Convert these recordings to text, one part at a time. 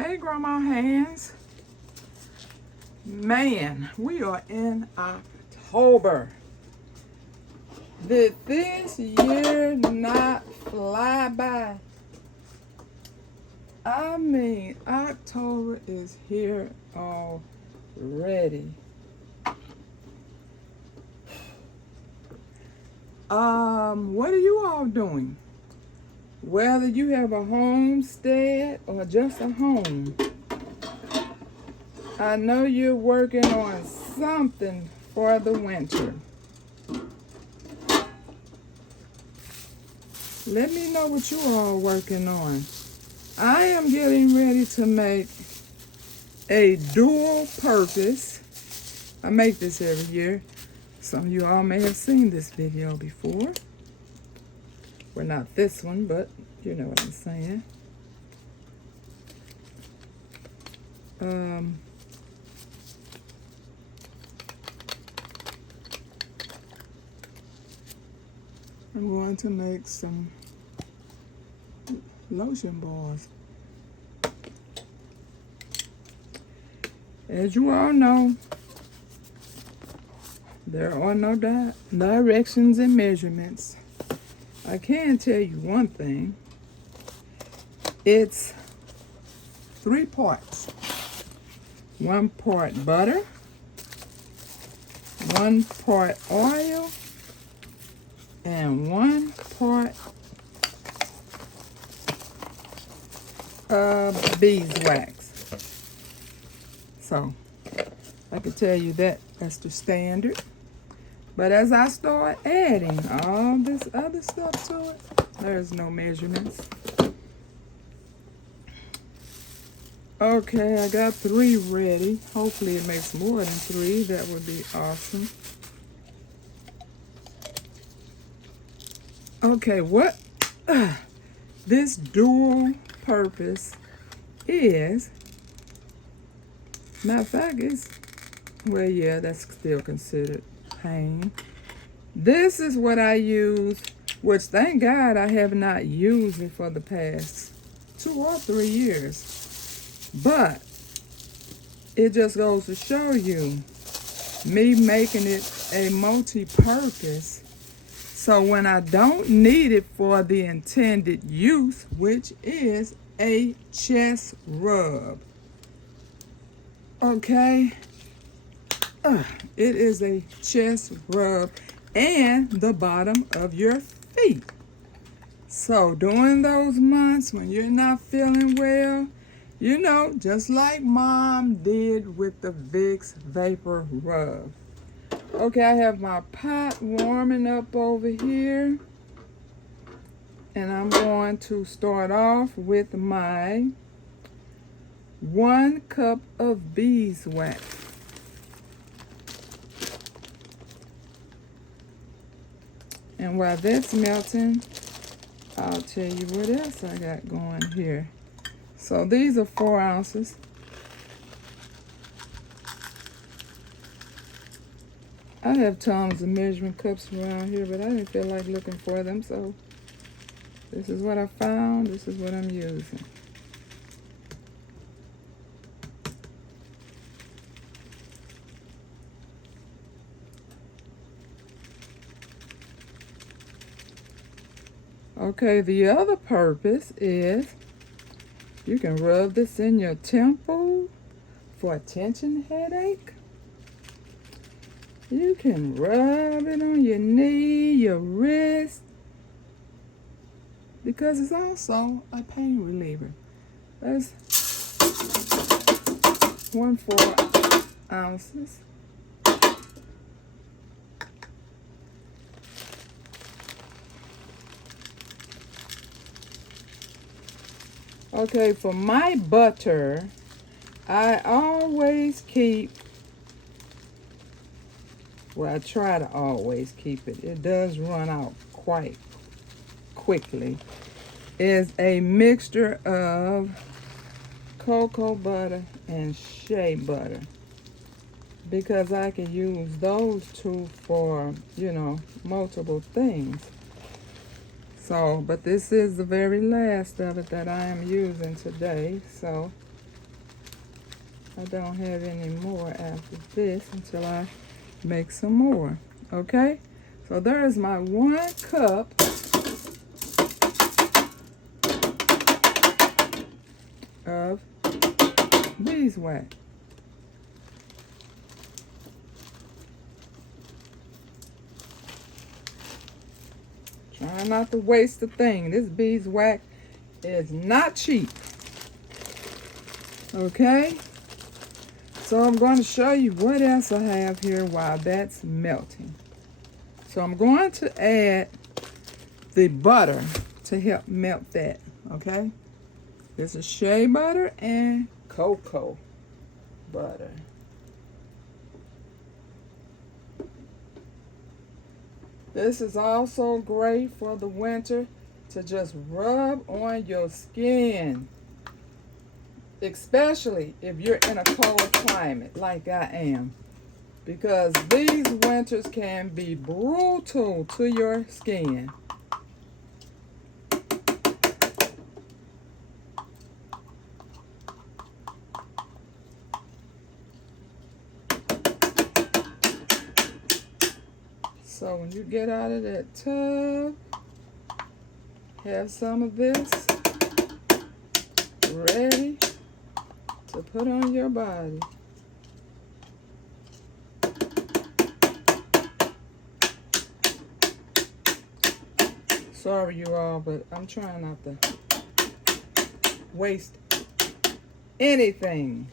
Hey, Grandma Hands. Man, we are in October. Did this year not fly by? I mean, October is here already. What are you all doing? Whether you have a homestead or just a home, I know you're working on something for the winter. Let me know what you all working on. I am getting ready to make a dual purpose. I make this every year. Some of you all may have seen this video before. Well, not this one, but you know what I'm saying. I'm going to make some lotion bars. As you all know, there are no directions and measurements. I can tell you one thing. It's 3 parts. 1 part butter, 1 part oil, and 1 part beeswax. So, I can tell you that's the standard. But as I start adding all this other stuff to it, there's no measurements. Okay, I got 3 ready. Hopefully it makes more than 3. That would be awesome. Okay, what this dual purpose is, matter of fact, well, yeah, that's still considered pain. This is what I use, which thank God I have not used it for the past 2 or 3 years. But it just goes to show you me making it a multi-purpose. So when I don't need it for the intended use, which is a chest rub, okay? It is a chest rub and the bottom of your feet. So during those months when you're not feeling well, you know, just like Mom did with the Vicks Vapor Rub. Okay, I have my pot warming up over here. And I'm going to start off with my 1 cup of beeswax. And while that's melting, I'll tell you what else I got going here. So these are 4 ounces. I have tons of measuring cups around here, but I didn't feel like looking for them, so this is what I found. This is what I'm using. Okay, the other purpose is you can rub this in your temple for a tension headache. You can rub it on your knee, your wrist, because it's also a pain reliever. That's 1/4 ounces. Okay, for my butter, I always keep, well, I try to always keep it. It does run out quite quickly. Is a mixture of cocoa butter and shea butter, because I can use those 2 for, you know, multiple things. So, but this is the very last of it that I am using today. So, I don't have any more after this until I make some more. Okay? So there is my 1 cup of beeswax. Try not to waste a thing. This beeswax is not cheap. Okay? So I'm going to show you what else I have here while that's melting. So I'm going to add the butter to help melt that. Okay? This is shea butter and cocoa butter. This is also great for the winter to just rub on your skin, especially if you're in a cold climate like I am, because these winters can be brutal to your skin. So when you get out of that tub, have some of this ready to put on your body. Sorry you all, but I'm trying not to waste anything.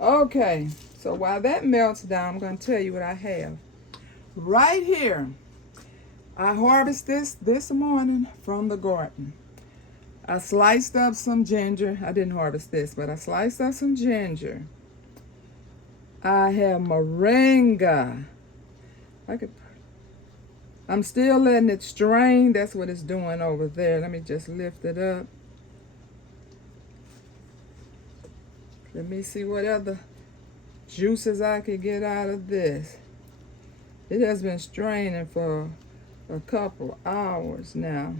Okay, so while that melts down, I'm going to tell you what I have. Right here, I harvested this morning from the garden. I sliced up some ginger. I didn't harvest this, but I sliced up some ginger. I have moringa. I'm still letting it strain. That's what it's doing over there. Let me just lift it up. Let me see what other juices I could get out of this. It has been straining for a couple hours now.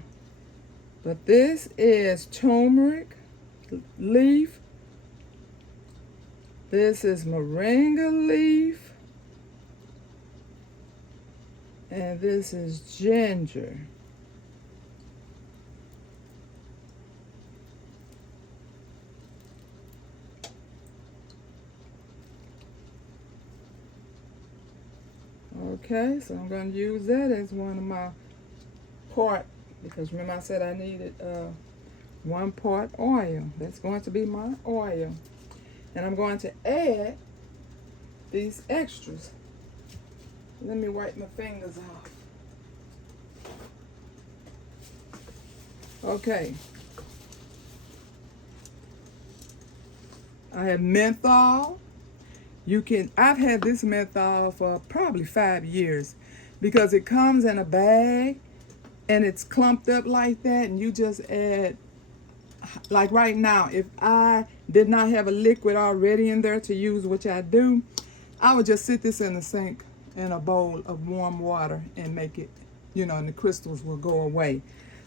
But this is turmeric leaf. This is moringa leaf. And this is ginger. Okay, so I'm going to use that as one of my part, because remember I said I needed 1 part oil. That's going to be my oil. And I'm going to add these extras. Let me wipe my fingers off. Okay. I have menthol. I've had this menthol for probably 5 years because it comes in a bag and it's clumped up like that, and you just add, like right now, if I did not have a liquid already in there to use, which I do, I would just sit this in the sink in a bowl of warm water and make it, and the crystals will go away.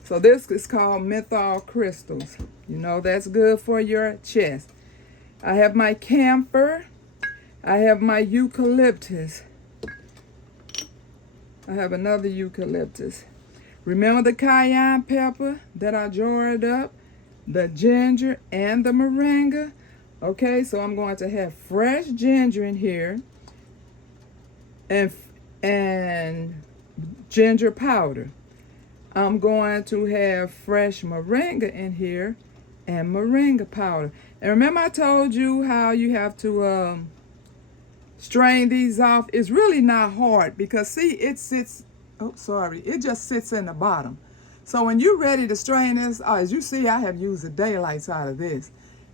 So this is called menthol crystals. That's good for your chest. I have my camphor. I have my eucalyptus. I have another eucalyptus. Remember the cayenne pepper that I jarred up, the ginger, and the moringa? Okay, so I'm going to have fresh ginger in here and ginger powder. I'm going to have fresh moringa in here and moringa powder. And remember I told you how you have to strain these off? It's really not hard because see, it just sits in the bottom. So when you're ready to strain this, as you see, I have used the daylights out of this.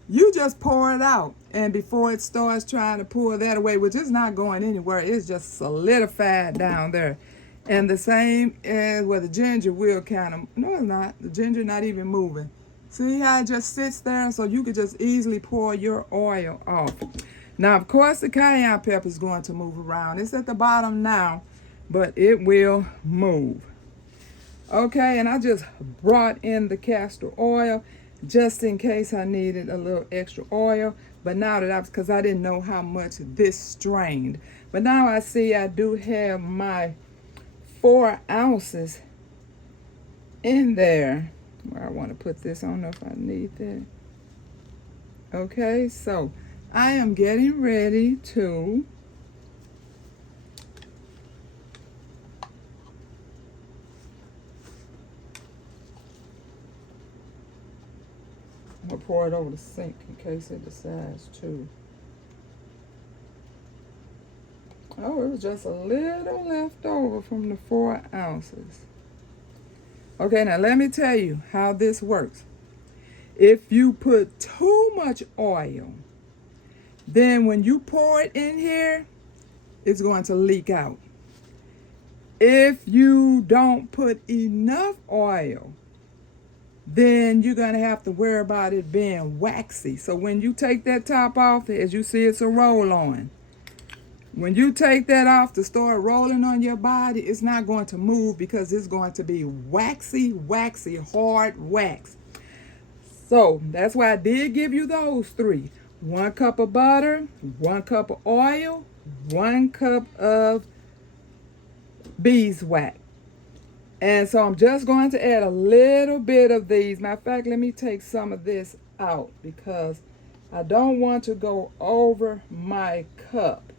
You just pour it out, and before it starts trying to pour that away, which is not going anywhere, it's just solidified down there. And the same as where the ginger will no it's not, the ginger not even moving. See how it just sits there? So you could just easily pour your oil off. Now, of course, the cayenne pepper is going to move around. It's at the bottom now, but it will move. Okay, and I just brought in the castor oil. just in case I needed a little extra oil. But now that because I didn't know how much this strained. But now I see I do have my 4 ounces in there. Where I want to put this, I don't know if I need that. Okay, so I am getting ready to I'm gonna pour it over the sink in case it decides to. Oh, it was just a little left over from the 4 ounces. Okay, now let me tell you how this works. If you put too much oil, then when you pour it in here, it's going to leak out. If you don't put enough oil, then you're going to have to worry about it being waxy. So when you take that top off, as you see, it's a roll-on. When you take that off to start rolling on your body, it's not going to move because it's going to be waxy, hard wax. So that's why I did give you those 3. 1 cup of butter, 1 cup of oil, 1 cup of beeswax. And so I'm just going to add a little bit of these. Matter of fact, let me take some of this out because I don't want to go over my cup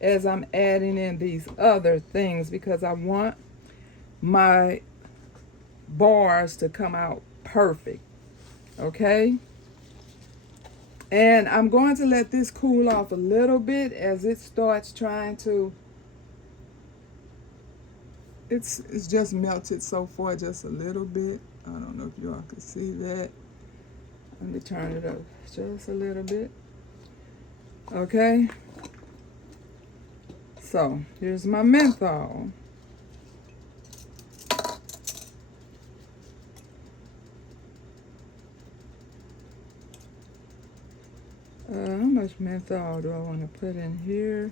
as I'm adding in these other things because I want my bars to come out perfect. Okay? And I'm going to let this cool off a little bit as it starts trying to, it's just melted so far just a little bit. I don't know if y'all can see that. Let me turn it up just a little bit. Okay? So, here's my menthol. How much menthol do I want to put in here?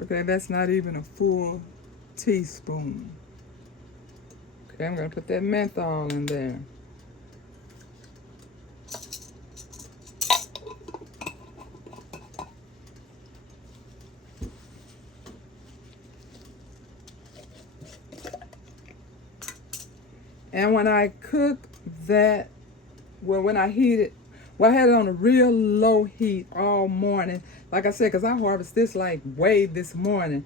Okay, that's not even a full teaspoon. Okay, I'm going to put that menthol in there. And when I cook that, well, when I heat it, well, I had it on a real low heat all morning. Like I said, because I harvested this like way this morning.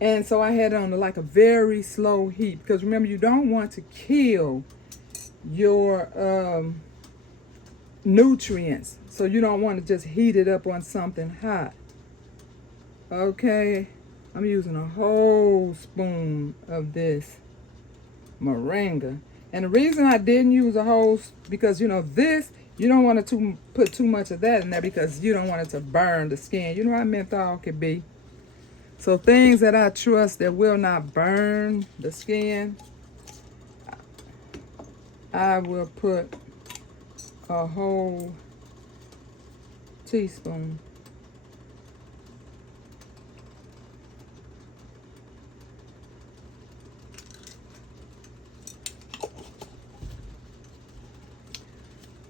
And so I had it on like a very slow heat. Because remember, you don't want to kill your nutrients. So you don't want to just heat it up on something hot. Okay, I'm using a whole spoon of this moringa. And the reason I didn't use a whole, because you know this, you don't want to put too much of that in there because you don't want it to burn the skin. You know how menthol can be. So things that I trust that will not burn the skin, I will put a whole teaspoon.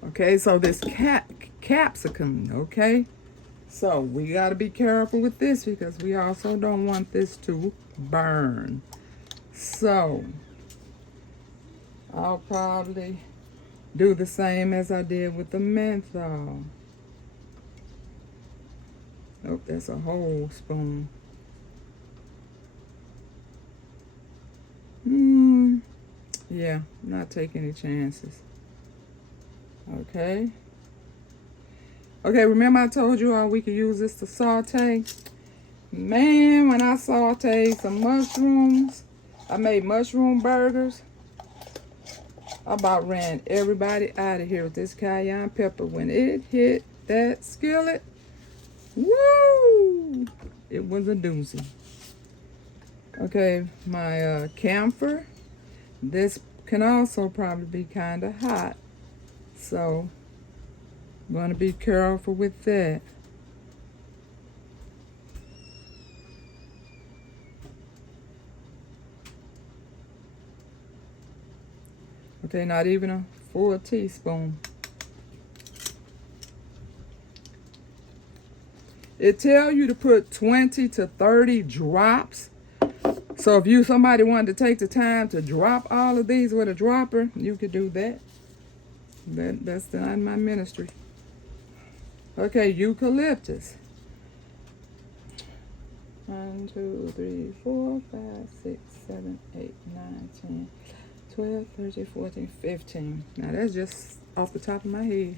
Okay, so this capsicum, okay? So we got to be careful with this because we also don't want this to burn. So I'll probably do the same as I did with the menthol. Nope, that's a whole spoon. Yeah, not taking any chances. Okay. Okay, remember I told you all we could use this to saute? Man, when I sauteed some mushrooms, I made mushroom burgers. I about ran everybody out of here with this cayenne pepper. When it hit that skillet, woo! It was a doozy. Okay, my camphor. This can also probably be kind of hot. So, I'm going to be careful with that. Okay, not even a full teaspoon. It tells you to put 20 to 30 drops. So if somebody wanted to take the time to drop all of these with a dropper, you could do that. That's not my ministry. Okay, eucalyptus. 1, 2, 3, 4, 5, 6, 7, 8, 9, 10, 12, 13, 14, 15. Now that's just off the top of my head.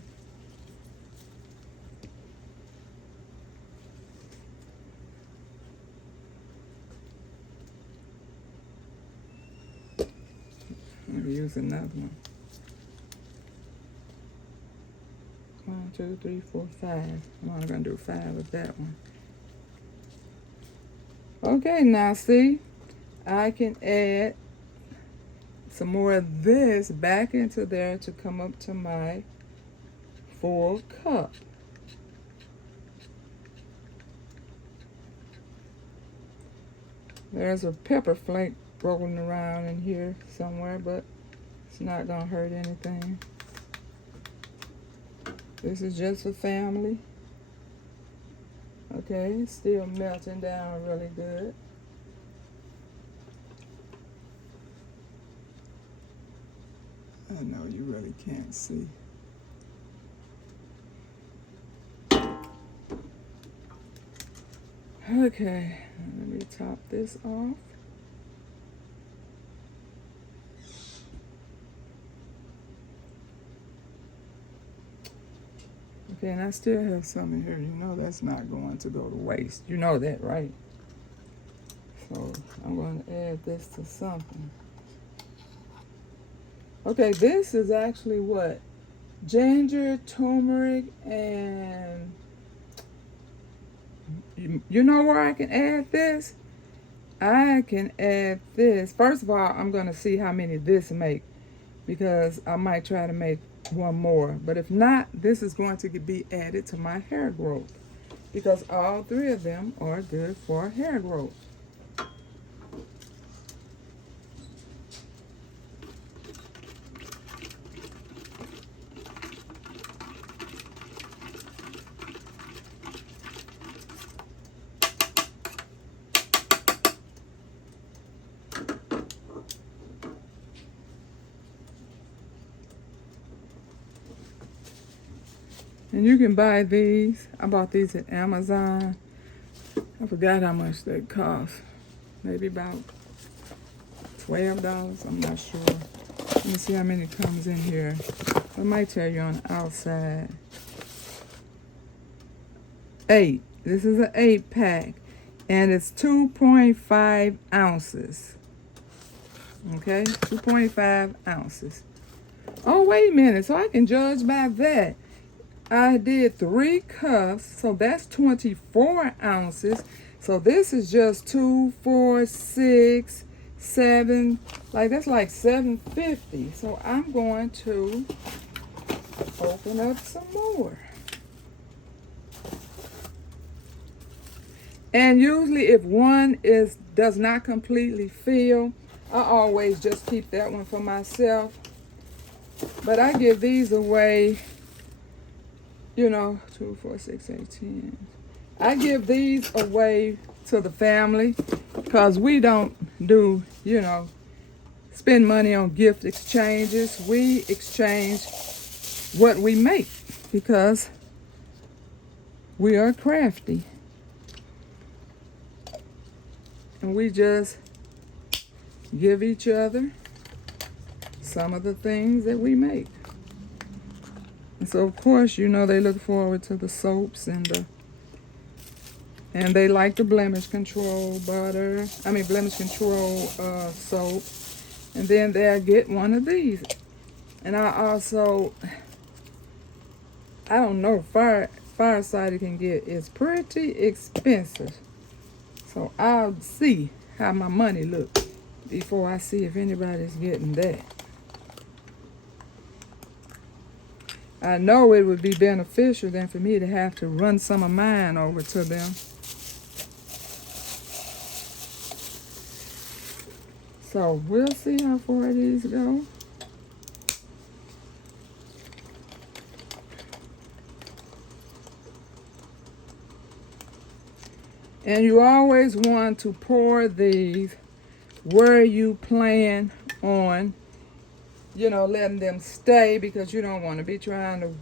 I'm going to use another one. 1, 2, 3, 4, 5. I'm only going to do 5 of that one. Okay, now see, I can add some more of this back into there to come up to my full cup. There's a pepper flake rolling around in here somewhere, but it's not gonna hurt anything. This is just for family. Okay, it's still melting down really good. I know you really can't see. Okay, let me top this off. Okay, and I still have some in here. You know that's not going to go to waste. You know that, right? So I'm going to add this to something. Okay, this is actually what? Ginger, turmeric, and you know where I can add this? I can add this. First of all, I'm going to see how many this make, because I might try to make one more. But if not, this is going to be added to my hair growth, because all 3 of them are good for hair growth. And you can buy these. I bought these at Amazon. I forgot how much they cost. Maybe about $12. I'm not sure. Let me see how many comes in here. I might tell you on the outside. 8. This is an 8-pack. And it's 2.5 ounces. Okay? 2.5 ounces. Oh, wait a minute. So I can judge by that. I did 3 cups, so that's 24 ounces. So this is just 2, 4, 6, 7, that's like 750. So I'm going to open up some more. And usually if one does not completely fill, I always just keep that one for myself. But I give these away. 2, 4, 6, 8, 10. I give these away to the family, because we don't do, spend money on gift exchanges. We exchange what we make, because we are crafty. And we just give each other some of the things that we make. And so, of course, they look forward to the soaps and they like the blemish control blemish control soap. And then they'll get one of these. And I also, I don't know, Fireside can get is pretty expensive. So I'll see how my money looks before I see if anybody's getting that. I know it would be beneficial then for me to have to run some of mine over to them. So we'll see how far these go. And you always want to pour these where you plan on, letting them stay, because you don't want to be trying to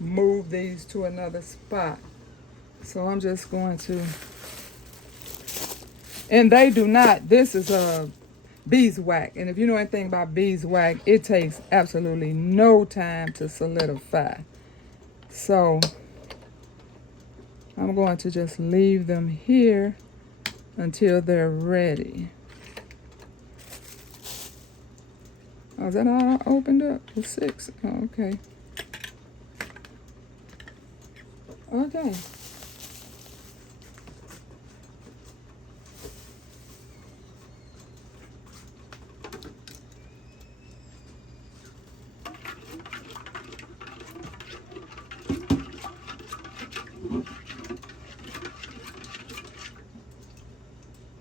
move these to another spot. So I'm just going to, and they do not, this is a beeswax. And if you know anything about beeswax, it takes absolutely no time to solidify. So I'm going to just leave them here until they're ready. Oh, is that all I opened up? The 6. Oh, okay. Okay.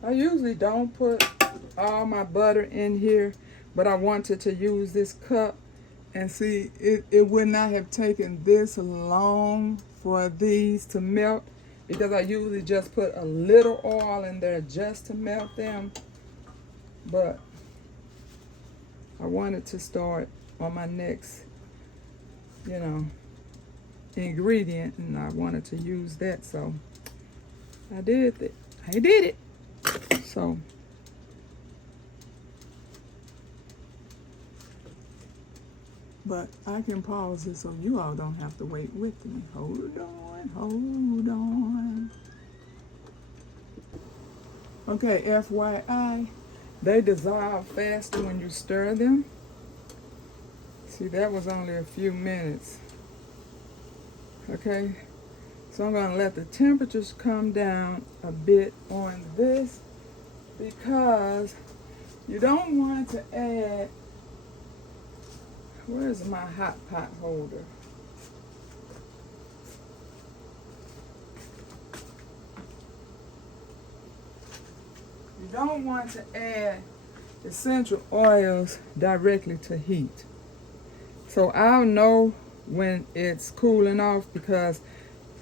I usually don't put all my butter in here, but I wanted to use this cup, and see, it would not have taken this long for these to melt, because I usually just put a little oil in there just to melt them. But I wanted to start on my next, ingredient, and I wanted to use that, so I did it. So but I can pause it so you all don't have to wait with me. Hold on. Okay, FYI, they dissolve faster when you stir them. See, that was only a few minutes. Okay, so I'm going to let the temperatures come down a bit on this, because you don't want to add, where's my hot pot holder? You don't want to add essential oils directly to heat. So I'll know when it's cooling off, because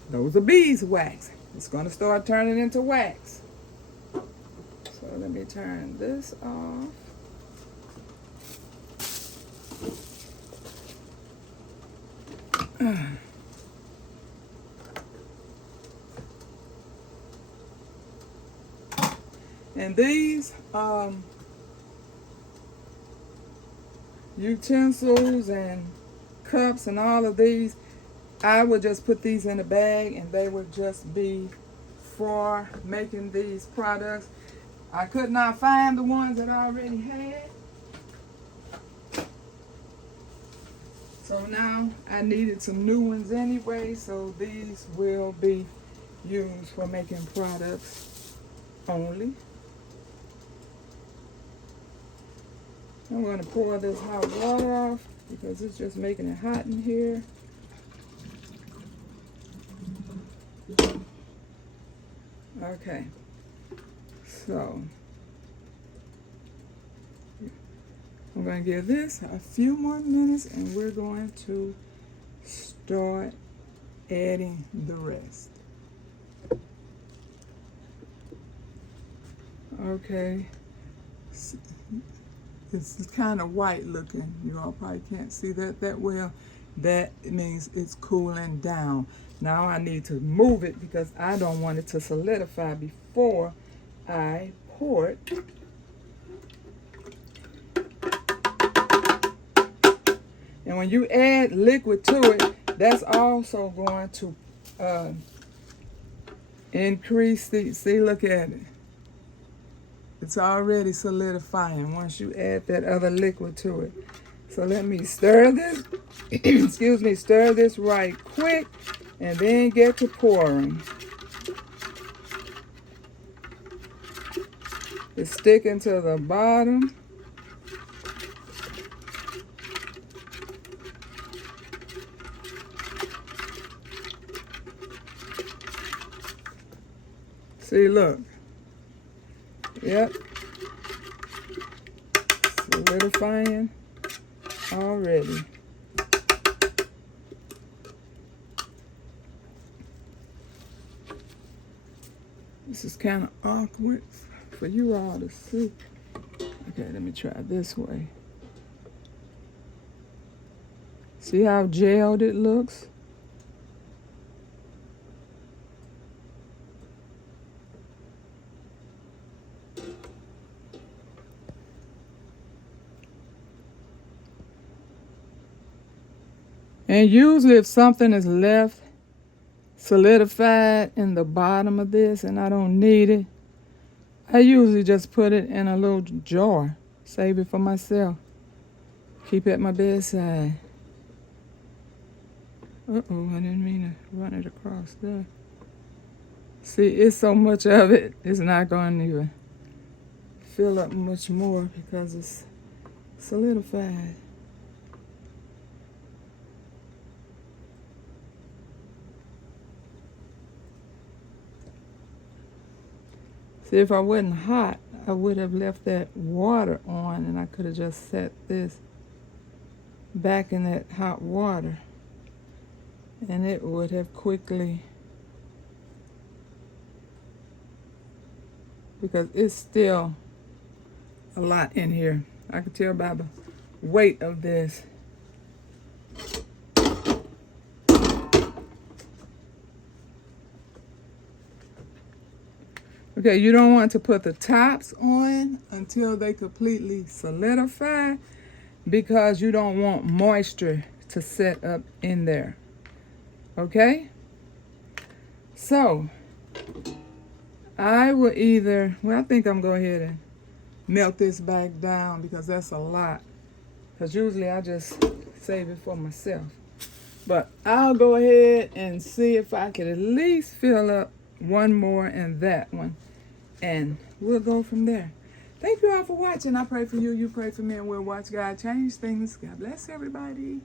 those are beeswax. It's going to start turning into wax. So let me turn this off. And these utensils and cups and all of these, I would just put these in a bag, and they would just be for making these products. I could not find the ones that I already had, so now I needed some new ones anyway, so these will be used for making products only. I'm going to pour this hot water off, because it's just making it hot in here. Okay, so I'm going to give this a few more minutes, and we're going to start adding the rest. Okay, it's kind of white looking. You all probably can't see that well. That means it's cooling down. Now I need to move it, because I don't want it to solidify before I pour it. And when you add liquid to it, that's also going to increase the, see, look at it. It's already solidifying once you add that other liquid to it. So let me stir this, excuse me, stir this right quick, and then get to pouring. It's sticking to the bottom. See, look. Yep. Solidifying already. This is kind of awkward for you all to see. Okay, let me try this way. See how gelled it looks? And usually if something is left solidified in the bottom of this and I don't need it, I usually just put it in a little jar, save it for myself, keep it at my bedside. Uh-oh, I didn't mean to run it across there. See, it's so much of it, it's not going to even fill up much more because it's solidified. See, if I wasn't hot, I would have left that water on and I could have just set this back in that hot water and it would have quickly, because it's still a lot in here. I can tell by the weight of this. Okay, you don't want to put the tops on until they completely solidify because you don't want moisture to set up in there. Okay? So, I will either, well, I think I'm going to go ahead and melt this back down because that's a lot. Because usually I just save it for myself. But I'll go ahead and see if I can at least fill up one more in that one. And we'll go from there. Thank you all for watching. I pray for you. You pray for me. And we'll watch God change things. God bless everybody.